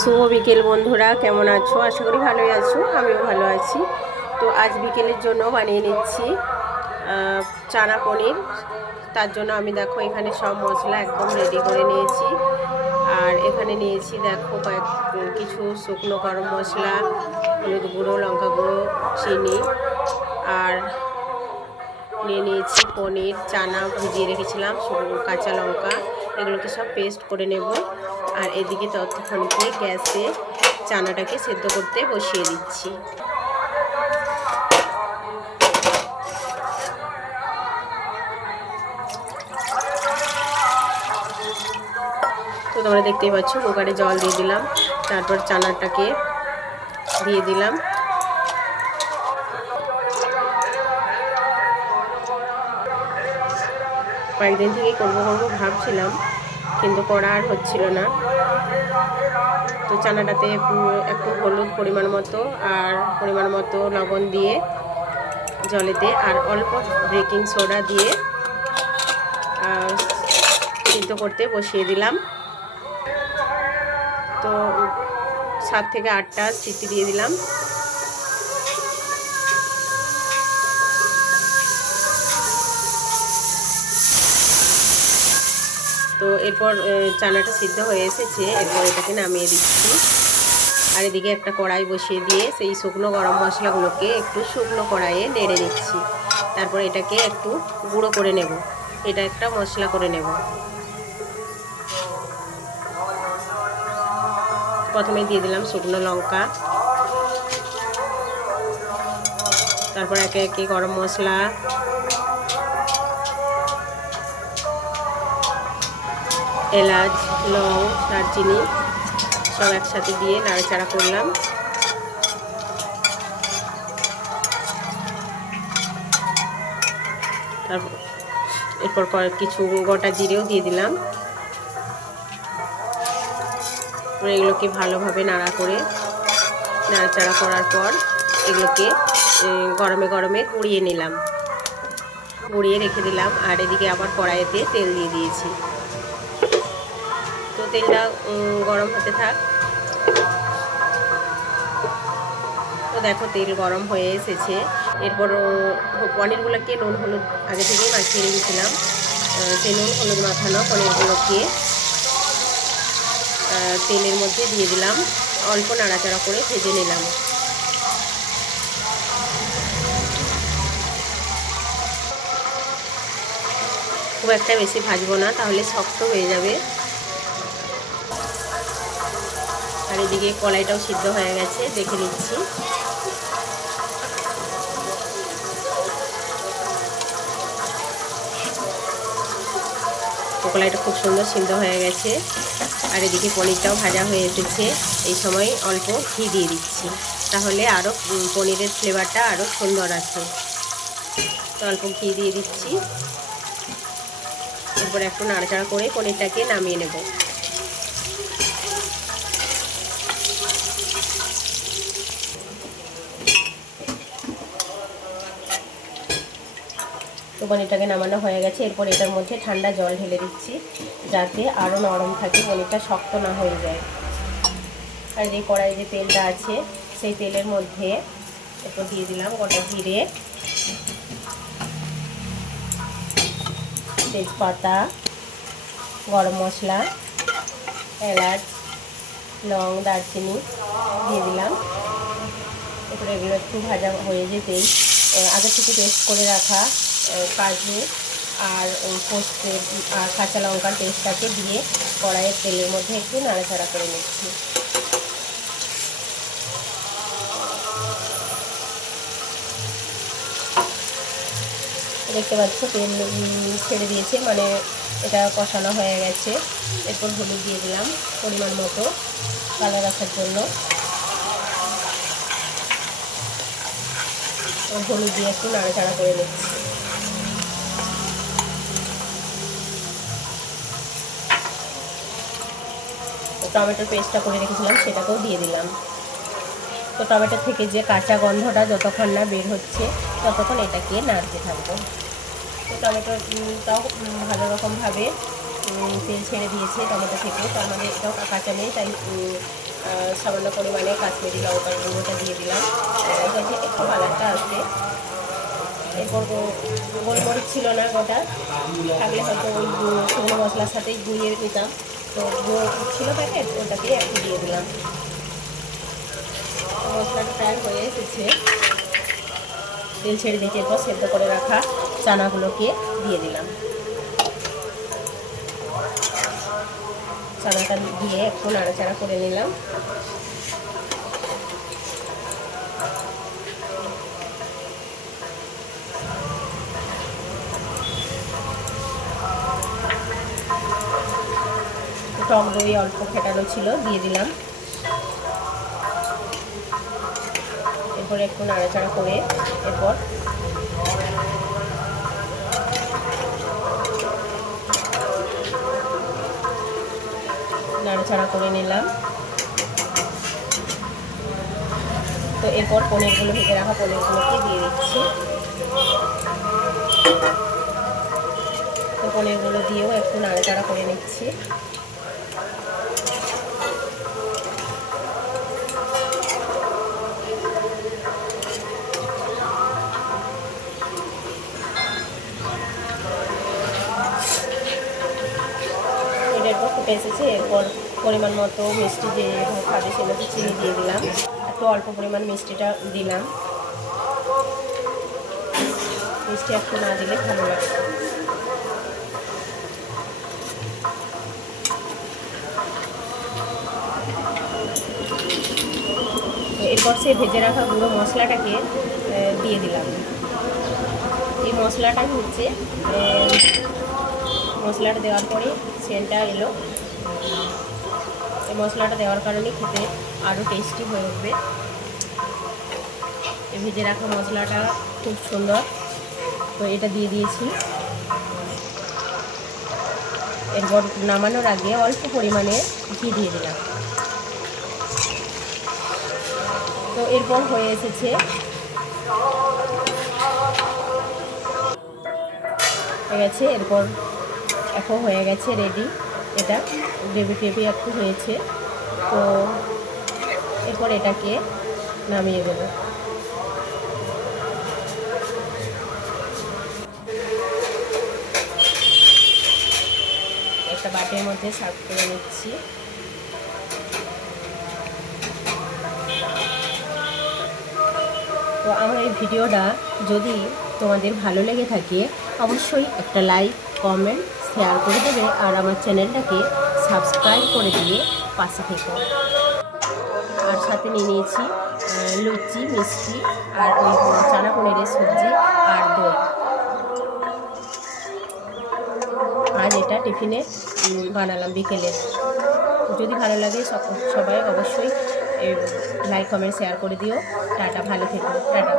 শুভ বিকেল বন্ধুরা, কেমন আছো? আশা করি ভালোই আছো, আমিও ভালো আছি। তো আজ বিকেলের জন্য বানিয়ে নিচ্ছি চানা পনির। তার জন্য আমি দেখো এখানে সব মশলা একদম রেডি করে নিয়েছি। আর এখানে নিয়েছি দেখো কিছু শুকনো গরম মশলা, হলুদ গুঁড়ো, লঙ্কা গুঁড়ো, চিনি, আর নিয়ে নিয়েছি পনির, চানা ভিজিয়ে রেখেছিলাম, কাঁচা লঙ্কা, এগুলোকে সব পেস্ট করে নেব। আর এদিকে ততক্ষণকে গ্যাসে চানাটাকে সেদ্ধ করতে বসিয়ে দিচ্ছি। তো তোমরা দেখতেই পাচ্ছ কুকারে জল দিয়ে দিলাম, তারপর চানাটাকে দিয়ে দিলাম। কয়েকদিন থেকেই করবো ভাবছিলাম, কিন্তু করা আর হচ্ছিল না। তো চানাটাতে একটু হলুদ পরিমাণ মতো আর পরিমাণ মতো লবণ দিয়ে জলেতে আর অল্প বেকিং সোডা দিয়ে সিদ্ধ করতে বসিয়ে দিলাম। তো 7 থেকে 8টা সিটি দিয়ে দিলাম। তো এরপর চানাটা সিদ্ধ হয়ে এসেছে, এরপর এটাকে নামিয়ে দিচ্ছি। আর এদিকে একটা কড়াই বসিয়ে দিয়ে সেই শুকনো গরম মশলাগুলোকে একটু শুকনো কড়াইয়ে নেড়ে নিচ্ছি। তারপর এটাকে একটু গুঁড়ো করে নেব, এটা একটা মশলা করে নেব। প্রথমে দিয়ে দিলাম শুকনো লঙ্কা, তারপর একে একে গরম মশলা, এলাচ, লং, দারচিনি সব একসাথে দিয়ে নাড়াচাড়া করলাম। তারপর এরপর কিছু গোটা জিরেও দিয়ে দিলাম। এগুলোকে ভালোভাবে নাড়াচাড়া করার পর এগুলোকে গরমে গরমে গুঁড়িয়ে নিলাম, গুঁড়িয়ে রেখে দিলাম। আর এদিকে আবার কড়াইতে তেল দিয়ে দিয়েছি। তো তেলটা গরম হতে থাক। তো দেখো তেল গরম হয়ে এসেছে। এরপর পনিরগুলোকে নুন হলুদ আগে থেকেই মাখিয়ে রেখেছিলাম। সেই নুন হলুদ মাখানো পনিরগুলোকে তেলের মধ্যে দিয়ে দিলাম, অল্প নাড়াচাড়া করে ভেজে নিলাম। খুব একটা বেশি ভাজবো না, তাহলে শক্ত হয়ে যাবে। আর এদিকে কলাইটাও সিদ্ধ হয়ে গেছে, দেখে নিচ্ছি। কলাইটা খুব সুন্দর সিদ্ধ হয়ে গেছে। আর এদিকে পনিরটাও ভাজা হয়ে এসেছে। এই সময় অল্প ঘি দিয়ে দিচ্ছি, তাহলে আরও পনিরের ফ্লেভারটা আরও সুন্দর আসে। তো অল্প ঘি দিয়ে দিচ্ছি। এরপর একটু নাড়াচাড়া করে পনিরটাকে নামিয়ে নেব। তো পনিরটাকে নামানো হয়ে গেছে। এরপর এটার মধ্যে ঠান্ডা জল ঢেলে দিচ্ছি, যাতে আরও নরম থাকে, পনিরটা শক্ত না হয়ে যায়। আর যে কড়াই যে তেলটা আছে, সেই তেলের মধ্যে একটু দিয়ে দিলাম গোটা জিরে, তেজপাতা, গরম মশলা, এলাচ, লং, দারচিনি দিয়ে দিলাম। এরপরে এগুলো একটু ভাজা হয়ে যেতেই আগে থেকে পেস্ট করে রাখা কাজু আর পোস্ত আর কাঁচা লঙ্কার পেস্টটাকে দিয়ে কড়াইয়ের তেলের মধ্যে একটু নাড়াচাড়া করে নিচ্ছি। দেখতে পাচ্ছ তেল ছেড়ে দিয়েছে, মানে এটা কষানো হয়ে গেছে। এরপর হলুদ দিয়ে দিলাম পরিমাণ মতো কালার আসার জন্য। হলুদ দিয়ে একটু নাড়াচাড়া করে নিচ্ছি। টমেটোর পেস্টটা করে রেখেছিলাম, সেটাকেও দিয়ে দিলাম। তো টমেটো থেকে যে কাঁচা গন্ধটা যতক্ষণ না বের হচ্ছে ততক্ষণ এটাকে নাড়তে থাকবো। তো টমেটোটাও ভালো রকমভাবে তেল ছেড়ে দিয়েছে টমেটো থেকে। তো আমাদের এটাও কাঁচা নেই, তাই সামান্য পরিমাণে কাশ্মীরি লঙ্কার গুঁড়োটা দিয়ে দিলাম যাতে একটু কালারটা আসবে। এরপর গোলমরিচ ছিল না গোটা, থাকলে হয়তো ওই শুকনো মশলার সাথেই গুঁড়িয়ে নিতাম। তো ছিল প্যাকেট, ওটাকে একটু দিয়ে দিলাম। মশলাটা প্রায় হয়ে এসেছে, তেল ছেড়ে দিয়েছে। এরপর সেদ্ধ করে রাখা চানাগুলোকে দিয়ে দিলাম। চানাটা দিয়ে একটু নাড়াচাড়া করে নিলাম। টক দই অল্প ফেটানো ছিল, দিয়ে দিলাম। এরপর একটু নাড়াচাড়া করে এরপর নাড়াচাড়া করে নিলাম। তো এরপর পনিরগুলো, ভেজে রাখা পনিরগুলোকে দিয়ে দিচ্ছি। তো পনিরগুলো দিয়েও একটু নাড়াচাড়া করে নিচ্ছি। এরপর ফুটে এসেছে। এরপর পরিমাণ মতো মিষ্টি যে খাবে সে মতো চিনি দিয়ে দিলাম। একটু অল্প পরিমাণ মিষ্টিটা দিলাম, মিষ্টি একটু না দিলে ভালো লাগে না। এরপর সে ভেজে রাখা গুঁড়ো মশলাটাকে দিয়ে দিলাম। এই মশলাটা হচ্ছে মশলাটা দেওয়ার পরে সেন্টটা এলো। এই মশলাটা দেওয়ার কারণে খেতে আরও টেস্টি হয়ে উঠবে। এই ভেজে রাখা মশলাটা খুব সুন্দর। তো এটা দিয়ে দিয়েছি। এরপর নামানোর আগে অল্প পরিমাণে ঘি দিয়ে দিলাম। তো এরপর হয়ে এসেছে, হয়ে গেছে। এরপর এখন হয়ে গেছে রেডি। এটা গ্রেভি একটু হয়েছে। তো এরপর এটাকে নামিয়ে দেব। একটা বাটির মধ্যে সার্ভ করে নিচ্ছি। তো আমার এই ভিডিওটা যদি তোমাদের ভালো লেগে থাকে অবশ্যই একটা লাইক, কমেন্ট, শেয়ার করে দেবে। আর আমার চ্যানেলটাকে সাবস্ক্রাইব করে দিয়ে পাশে থেকো। আর সাথে নিয়ে নিয়েছি লুচি, মিষ্টি আর ওই চানা পনিরের সবজি আর দই। আজ এটা টিফিনে বানালাম বিকেলে। যদি ভালো লাগে সবাই অবশ্যই লাইক, কমেন্ট, শেয়ার করে দিও। টাটা, ভালো থেকো, টাটা।